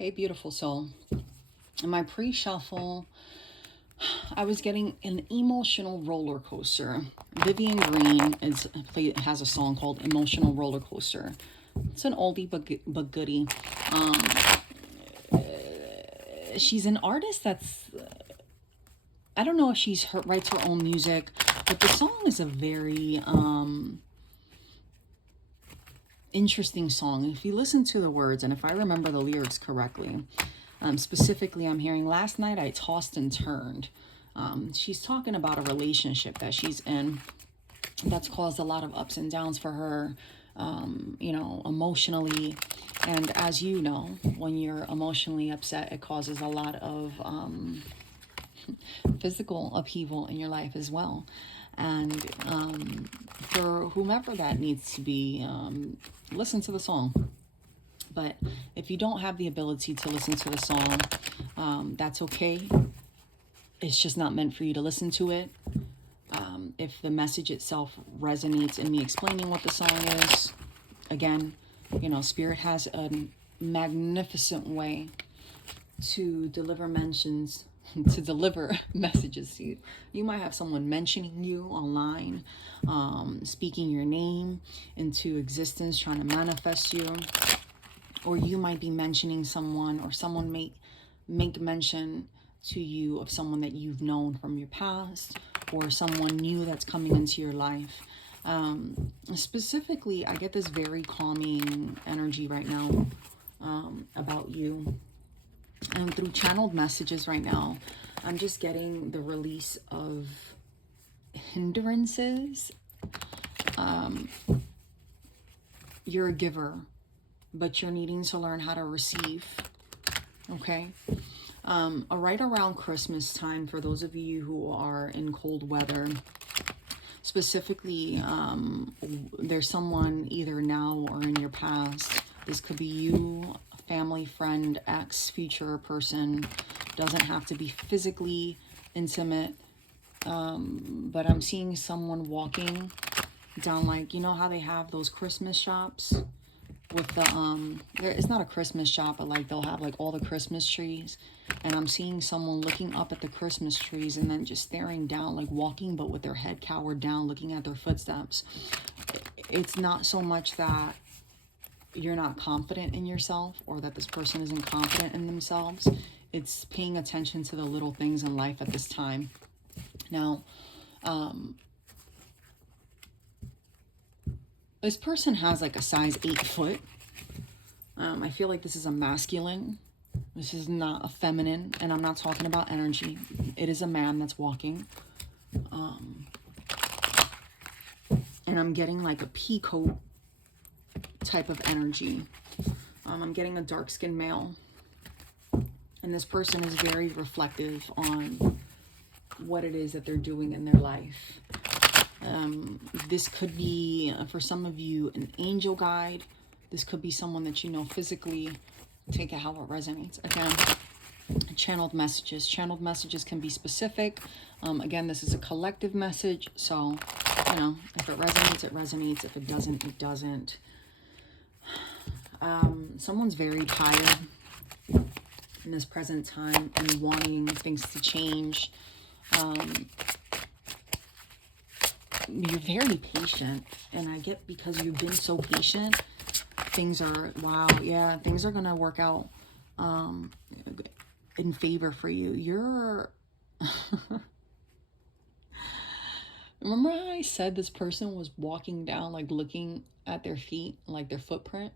Hey, beautiful soul. In my pre-shuffle, I was getting an emotional roller coaster. Vivian Green has a song called "Emotional Roller Coaster." It's an oldie but goodie. Um, she's an artist that's, I don't know if writes her own music, but the song is a very interesting song. If you listen to the words, and if I remember the lyrics correctly, specifically, I'm hearing last night I tossed and turned. She's talking about a relationship that she's in that's caused a lot of ups and downs for her, emotionally. And as you know, when you're emotionally upset, it causes a lot of physical upheaval in your life as well. And for whomever that needs to be, listen to the song. But if you don't have the ability to listen to the song, that's okay. It's just not meant for you to listen to it. If the message itself resonates in me explaining what the song is, again, Spirit has a magnificent way to deliver mentions, to deliver messages to you. You might have someone mentioning you online, speaking your name into existence, trying to manifest you. Or you might be mentioning someone, or someone may make mention to you of someone that you've known from your past, or someone new that's coming into your life. Specifically, I get this very calming energy right now about you. And through channeled messages right now, I'm just getting the release of hindrances. You're a giver, but you're needing to learn how to receive. Okay. Right around Christmas time, for those of you who are in cold weather, specifically, there's someone either now or in your past. This could be you, family, friend, ex, future person. Doesn't have to be physically intimate. But I'm seeing someone walking down, like, you know how they have those Christmas shops with the it's not a Christmas shop, but like they'll have like all the Christmas trees, and I'm seeing someone looking up at the Christmas trees and then just staring down, like walking but with their head cowered down, looking at their footsteps. It's not so much that you're not confident in yourself, or that this person isn't confident in themselves. It's paying attention to the little things in life at this time. Now, this person has like a size 8 foot. I feel like this is a masculine. This is not a feminine, and I'm not talking about energy. It is a man that's walking. And I'm getting like a pea coat type of energy. I'm getting a dark-skinned male. And this person is very reflective on what it is that they're doing in their life. This could be, for some of you, an angel guide. This could be someone that you know physically. Take it how it resonates. Again, channeled messages. Channeled messages can be specific. Again, this is a collective message. So, if it resonates, it resonates. If it doesn't, it doesn't. Someone's very tired in this present time and wanting things to change. You're very patient, and I get, because you've been so patient, things are, wow, yeah, things are gonna work out in favor for you. You're remember how I said this person was walking down, like looking at their feet, like their footprint?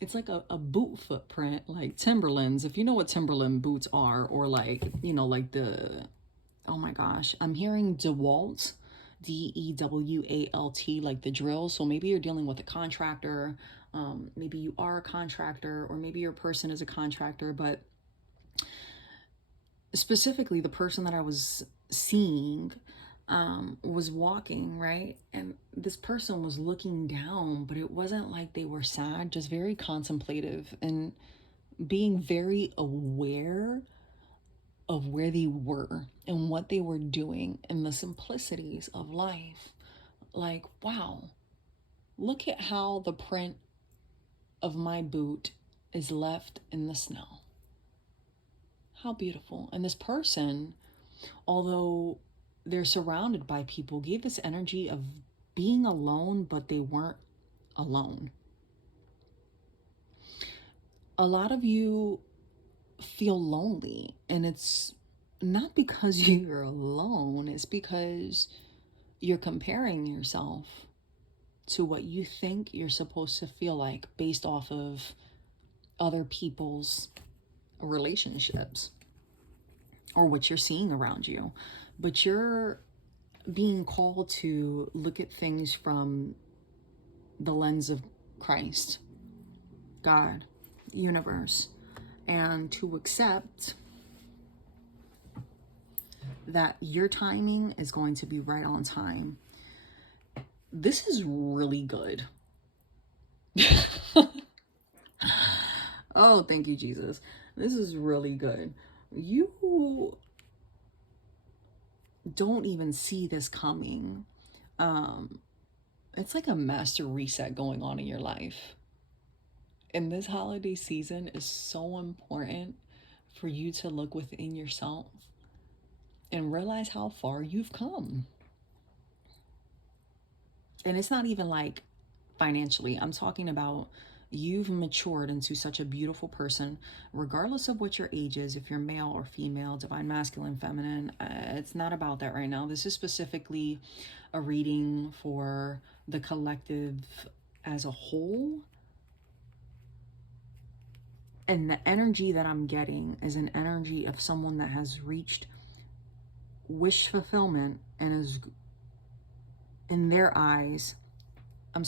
It's like a boot footprint, like Timberlands, if you know what Timberland boots are, or like, like the, oh my gosh, I'm hearing DeWalt, DEWALT, like the drill. So maybe you're dealing with a contractor. Maybe you are a contractor, or maybe your person is a contractor, but specifically the person that I was seeing was walking, right? And this person was looking down, but it wasn't like they were sad, just very contemplative and being very aware of where they were and what they were doing and the simplicities of life. Like, wow, look at how the print of my boot is left in the snow. How beautiful. And this person, although they're surrounded by people, gave this energy of being alone, but they weren't alone. A lot of you feel lonely, and it's not because you're alone, it's because you're comparing yourself to what you think you're supposed to feel like based off of other people's relationships or what you're seeing around you. But you're being called to look at things from the lens of Christ, God, universe, and to accept that your timing is going to be right on time. This is really good. Oh, thank you, Jesus. This is really good. You don't even see this coming. It's like a master reset going on in your life. And this holiday season is so important for you to look within yourself and realize how far you've come. And it's not even like financially, I'm talking about you've matured into such a beautiful person, regardless of what your age is, if you're male or female, divine masculine, feminine. It's not about that right now. This is specifically a reading for the collective as a whole. And the energy that I'm getting is an energy of someone that has reached wish fulfillment and is, in their eyes, I'm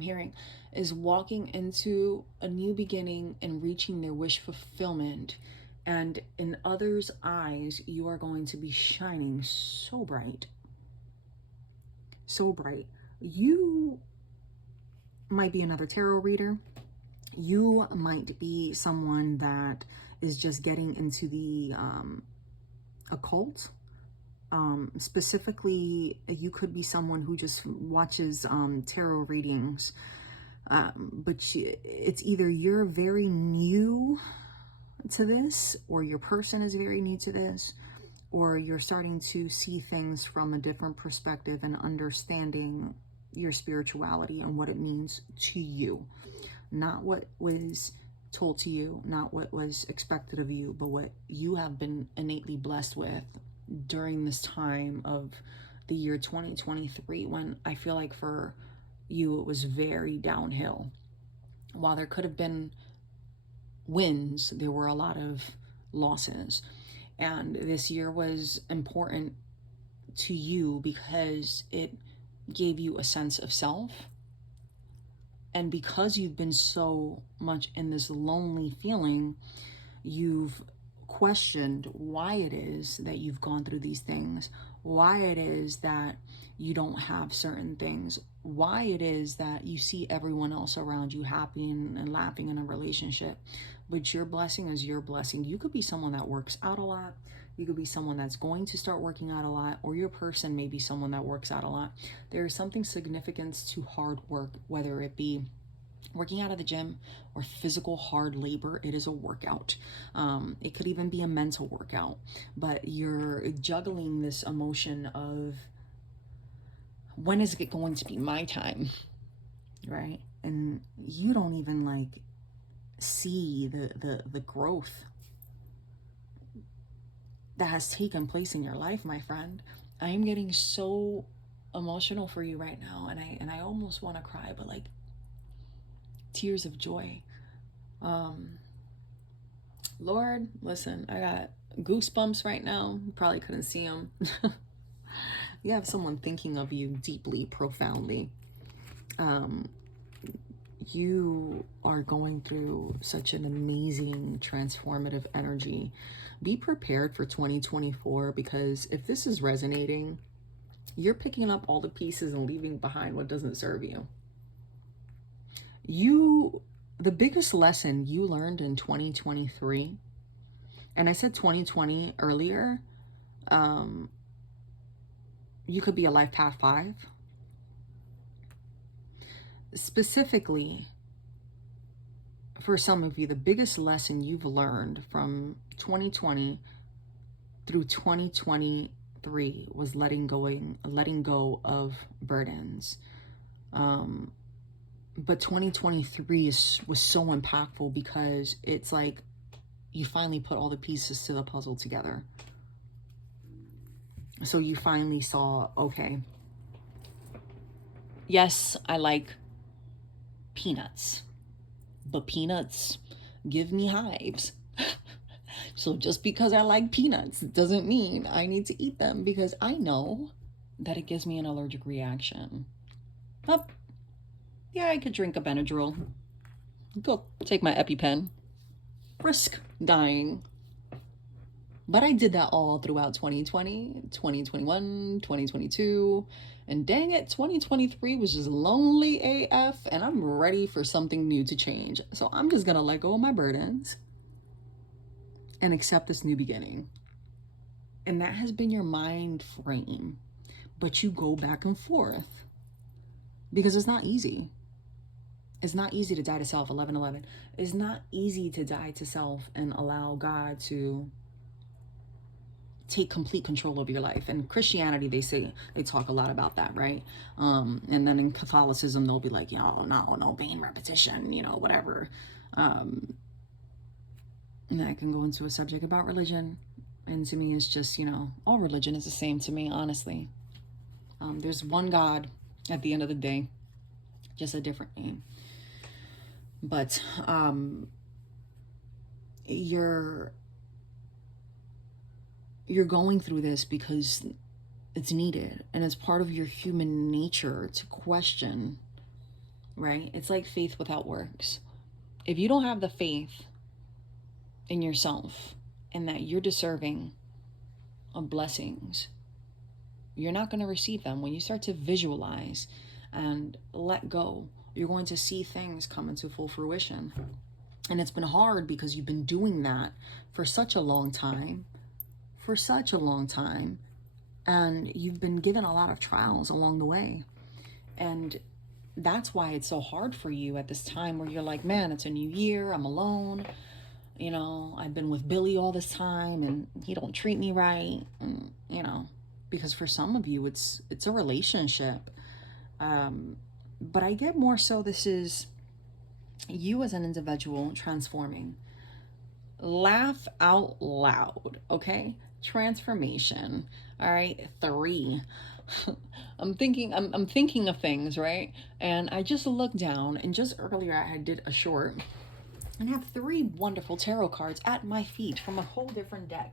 hearing, is walking into a new beginning and reaching their wish fulfillment. And in others' eyes, you are going to be shining so bright. So bright. You might be another tarot reader. You might be someone that is just getting into the occult. Specifically, you could be someone who just watches tarot readings. But it's either you're very new to this, or your person is very new to this, or you're starting to see things from a different perspective and understanding your spirituality and what it means to you. Not what was told to you, not what was expected of you, but what you have been innately blessed with during this time of the year 2023, when I feel like for you it was very downhill. While there could have been wins, there were a lot of losses. And this year was important to you because it gave you a sense of self. And because you've been so much in this lonely feeling, you've questioned why it is that you've gone through these things, why it is that you don't have certain things, why it is that you see everyone else around you happy and laughing in a relationship, but your blessing is your blessing. You could be someone that works out a lot. You could be someone that's going to start working out a lot, or your person may be someone that works out a lot. There is something significant to hard work, whether it be working out at the gym or physical hard labor. It is a workout. It could even be a mental workout, but you're juggling this emotion of, when is it going to be my time, right? And you don't even like see the growth that has taken place in your life, my friend. I am getting so emotional for you right now, and I almost want to cry, but like tears of joy. Lord, listen, I got goosebumps right now. You probably couldn't see them. You have someone thinking of you deeply, profoundly. You are going through such an amazing, transformative energy. Be prepared for 2024, because if this is resonating, you're picking up all the pieces and leaving behind what doesn't serve you. The biggest lesson you learned in 2023, and I said 2020 earlier, you could be a life path 5. Specifically for some of you, the biggest lesson you've learned from 2020 through 2023 was letting go of burdens. But 2023 was so impactful because it's like you finally put all the pieces to the puzzle together. So you finally saw, okay, yes, I like peanuts, but peanuts give me hives. So just because I like peanuts doesn't mean I need to eat them, because I know that it gives me an allergic reaction. Oh, yeah, I could drink a Benadryl, go take my EpiPen, risk dying. But I did that all throughout 2020, 2021, 2022. And dang it, 2023 was just lonely AF, and I'm ready for something new to change. So I'm just going to let go of my burdens and accept this new beginning. And that has been your mind frame. But you go back and forth because it's not easy. It's not easy to die to self, 11:11. It's not easy to die to self and allow God to take complete control of your life. And Christianity, they talk a lot about that, right? And then in Catholicism, they'll be like, no vain repetition, whatever. And I can go into a subject about religion, and to me, it's just, all religion is the same to me, honestly. There's one God at the end of the day, just a different name. But you're going through this because it's needed, and it's part of your human nature to question, right? It's like faith without works. If you don't have the faith in yourself and that you're deserving of blessings, you're not going to receive them. When you start to visualize and let go, you're going to see things come into full fruition. And it's been hard because you've been doing that for such a long time. And you've been given a lot of trials along the way. And that's why it's so hard for you at this time where you're like, man, it's a new year, I'm alone. I've been with Billy all this time and he don't treat me right. And, because for some of you, it's a relationship. But I get more so this is you as an individual transforming. Laugh out loud, okay? Transformation. All right, 3. I'm thinking of things, right? And I just looked down, and just earlier I did a short and I have 3 wonderful tarot cards at my feet from a whole different deck.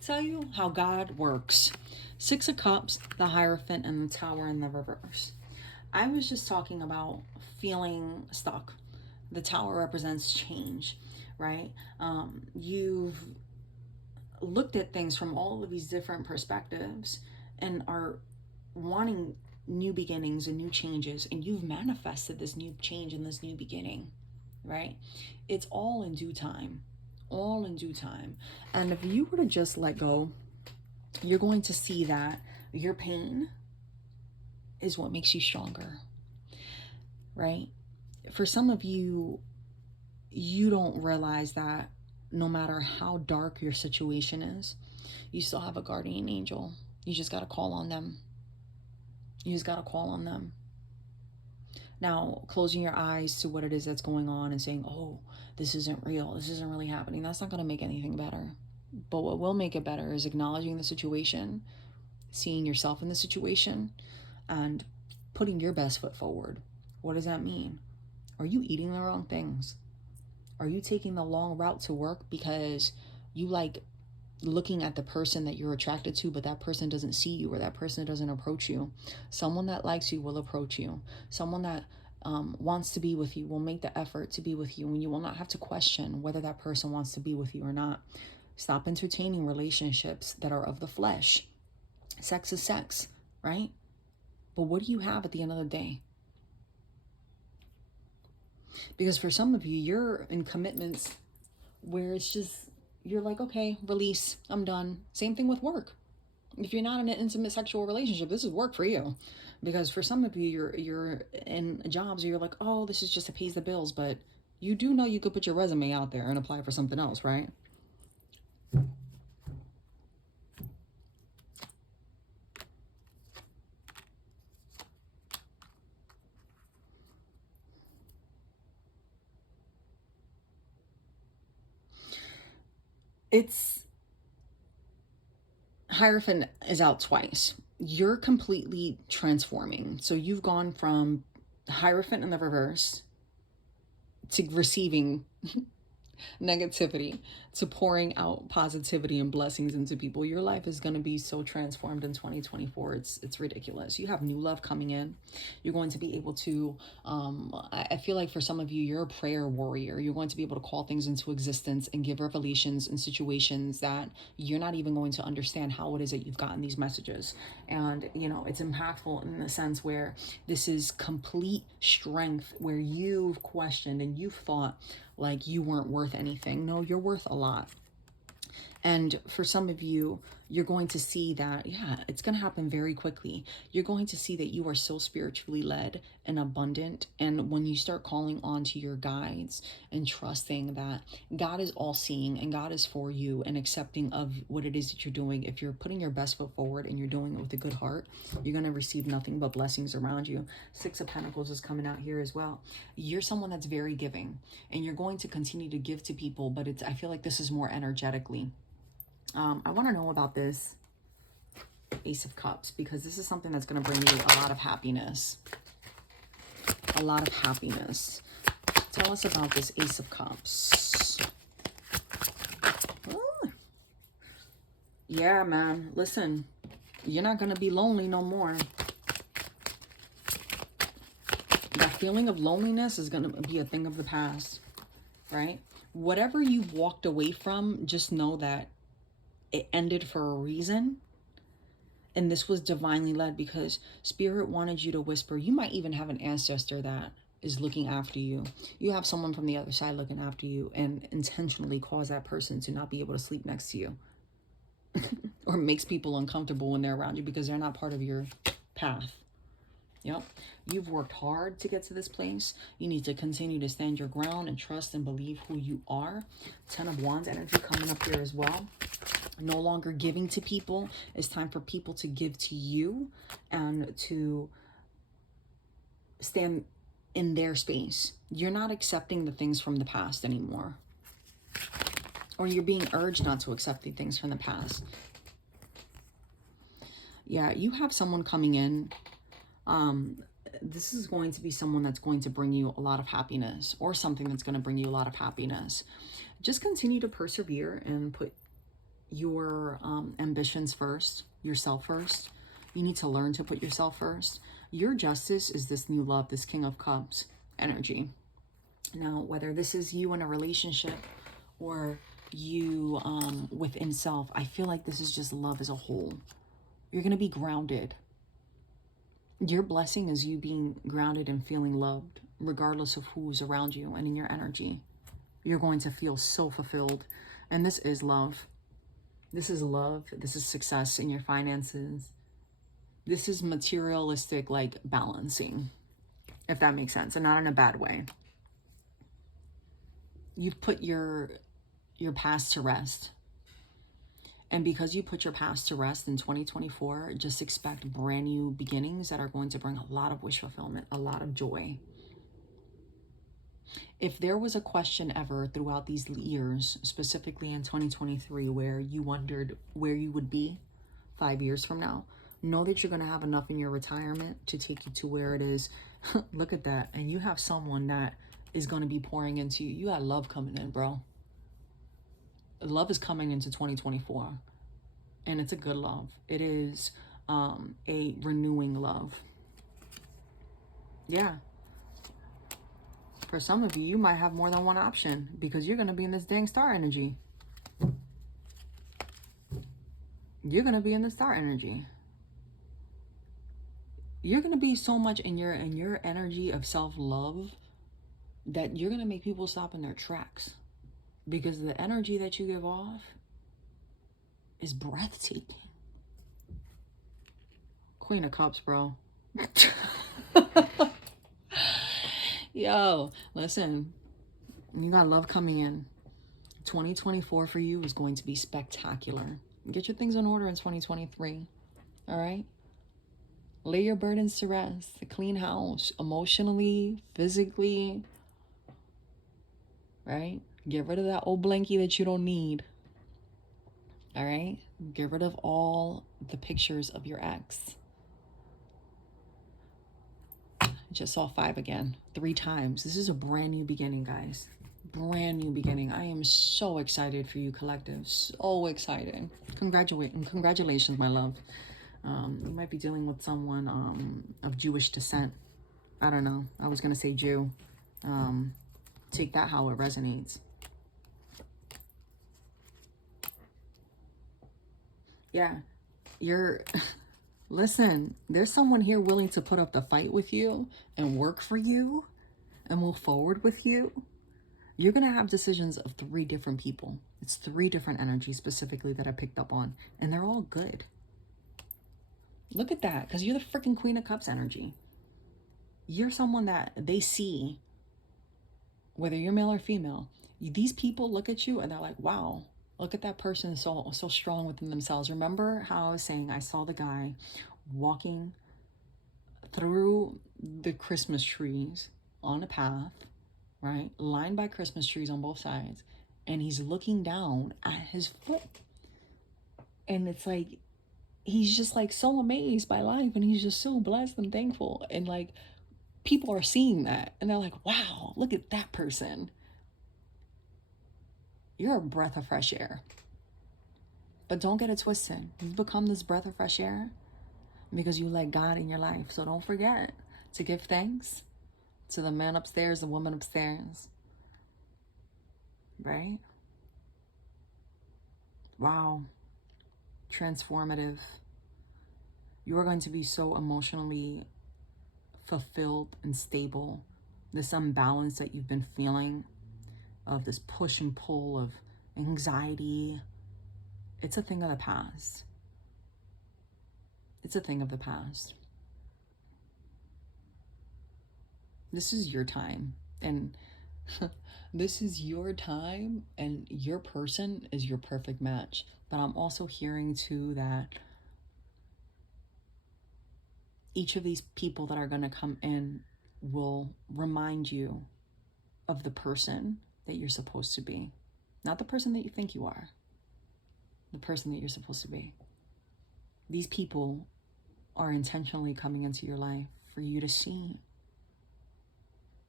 Tell you how God works. 6 of Cups, the Hierophant, and the Tower in the reverse. I was just talking about feeling stuck. The Tower represents change, right? You've looked at things from all of these different perspectives and are wanting new beginnings and new changes, and you've manifested this new change and this new beginning, right? It's all in due time. And if you were to just let go, you're going to see that your pain is what makes you stronger, right? For some of you, you don't realize that no matter how dark your situation is, you still have a guardian angel. You just got to call on them. Now, closing your eyes to what it is that's going on and saying, oh, this isn't real, this isn't really happening, that's not going to make anything better. But what will make it better is acknowledging the situation, seeing yourself in the situation, and putting your best foot forward. What does that mean? Are you eating the wrong things? Are you taking the long route to work because you like looking at the person that you're attracted to, but that person doesn't see you, or that person doesn't approach you? Someone that likes you will approach you. Someone that wants to be with you will make the effort to be with you, and you will not have to question whether that person wants to be with you or not. Stop entertaining relationships that are of the flesh. Sex is sex, right? But what do you have at the end of the day? Because for some of you, you're in commitments where it's just, you're like, okay, release, I'm done. Same thing with work. If you're not in an intimate sexual relationship, this is work for you. Because for some of you, you're in jobs where you're like, oh, this is just to pay the bills, but You do know you could put your resume out there and apply for something else, right? It's Hierophant is out twice. You're completely transforming. So you've gone from Hierophant in the reverse to receiving negativity to pouring out positivity and blessings into people. Your life is going to be so transformed in 2024. It's ridiculous. You have new love coming in. You're going to be able to I feel like for some of you, you're a prayer warrior. You're going to be able to call things into existence and give revelations in situations that you're not even going to understand how it is that you've gotten these messages. And you know, it's impactful in the sense where this is complete strength, where you've questioned and you've thought like you weren't worth anything. No, you're worth a lot. And for some of you, you're going to see that, yeah, it's going to happen very quickly. You're going to see that you are so spiritually led and abundant. And when you start calling on to your guides and trusting that God is all seeing and God is for you and accepting of what it is that you're doing, if you're putting your best foot forward and you're doing it with a good heart, you're going to receive nothing but blessings around you. Six of Pentacles is coming out here as well. You're someone that's very giving and you're going to continue to give to people, but I feel like this is more energetically. I want to know about this Ace of Cups, because this is something that's going to bring you a lot of happiness. A lot of happiness. Tell us about this Ace of Cups. Ooh. Yeah, man. Listen, you're not going to be lonely no more. That feeling of loneliness is going to be a thing of the past, right? Whatever you've walked away from, just know that it ended for a reason. And this was divinely led, because Spirit wanted you to whisper. You might even have an ancestor that is looking after you. You have someone from the other side looking after you and intentionally cause that person to not be able to sleep next to you. Or makes people uncomfortable when they're around you because they're not part of your path. Yep. You've worked hard to get to this place. You need to continue to stand your ground and trust and believe who you are. 10 of Wands energy coming up here as well. No longer giving to people. It's time for people to give to you and to stand in their space. You're not accepting the things from the past anymore. Or you're being urged not to accept the things from the past. Yeah, you have someone coming in. This is going to be someone that's going to bring you a lot of happiness, or something that's going to bring you a lot of happiness. Just continue to persevere and put your ambitions first, yourself first. You need to learn to put yourself first. Your justice is this new love, this King of Cups energy. Now, whether this is you in a relationship or you within self, I feel like this is just love as a whole. You're going to be grounded. Your blessing is you being grounded and feeling loved, regardless of who's around you and in your energy. You're going to feel so fulfilled. And this is love. This is love. This is success in your finances. This is materialistic, like balancing, if that makes sense, and not in a bad way. You've put your past to rest. And because you put your past to rest in 2024, just expect brand new beginnings that are going to bring a lot of wish fulfillment, a lot of joy. If there was a question ever throughout these years, specifically in 2023, where you wondered where you would be 5 years from now, know that you're going to have enough in your retirement to take you to where it is. Look at that. And you have someone that is going to be pouring into you. You got love coming in, bro. Love is coming into 2024, and it's a good love. It is a renewing love. Yeah. For some of you, you might have more than one option because you're going to be in this dang star energy. You're going to be in the star energy. You're going to be so much in your energy of self-love that you're going to make people stop in their tracks. Because the energy that you give off is breathtaking. Queen of Cups, bro. Yo, listen. You got love coming in. 2024 for you is going to be spectacular. Get your things in order in 2023. All right? Lay your burdens to rest. A clean house, emotionally, physically, right? Get rid of that old blankie that you don't need. All right? Get rid of all the pictures of your ex. I just saw 5 again, 3 times. This is a brand new beginning, guys. Brand new beginning. I am so excited for you, collective. So excited. Congratulations, my love. You might be dealing with someone of Jewish descent. I don't know. I was going to say Jew. Take that how it resonates. Yeah. Listen, there's someone here willing to put up the fight with you and work for you and move forward with you. You're going to have decisions of 3 different people. It's 3 different energies specifically that I picked up on. And they're all good. Look at that. Because you're the freaking Queen of Cups energy. You're someone that they see, whether you're male or female. These people look at you and they're like, wow, look at that person so strong within themselves. Remember how I was saying I saw the guy walking through the Christmas trees on a path, right? Lined by Christmas trees on both sides. And he's looking down at his foot. And it's like, he's just like so amazed by life. And he's just so blessed and thankful. And like, people are seeing that. And they're like, wow, look at that person. You're a breath of fresh air. But don't get it twisted. You've become this breath of fresh air because you let God in your life. So don't forget to give thanks to the man upstairs, the woman upstairs. Right? Wow. Transformative. You are going to be so emotionally fulfilled and stable. This imbalance that you've been feeling, of this push and pull of anxiety, it's a thing of the past. It's a thing of the past. This is your time. And this is your time, and your person is your perfect match. But I'm also hearing too that each of these people that are going to come in will remind you of the person that you're supposed to be. Not the person that you think you are. The person that you're supposed to be. These people are intentionally coming into your life for you to see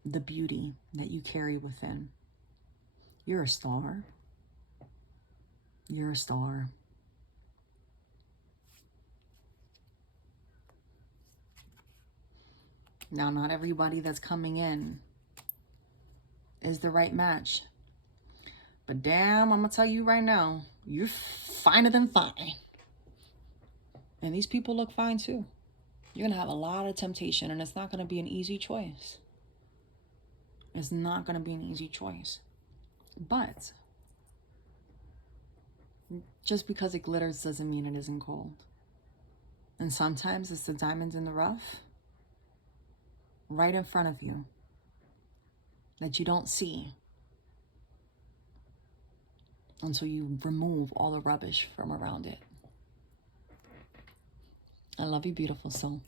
the beauty that you carry within. You're a star. You're a star. Now, not everybody that's coming in is the right match. But damn, I'm going to tell you right now, you're finer than fine. And these people look fine too. You're going to have a lot of temptation, and it's not going to be an easy choice. It's not going to be an easy choice. But just because it glitters doesn't mean it isn't gold. And sometimes it's the diamonds in the rough right in front of you that you don't see until you remove all the rubbish from around it. I love you, beautiful soul.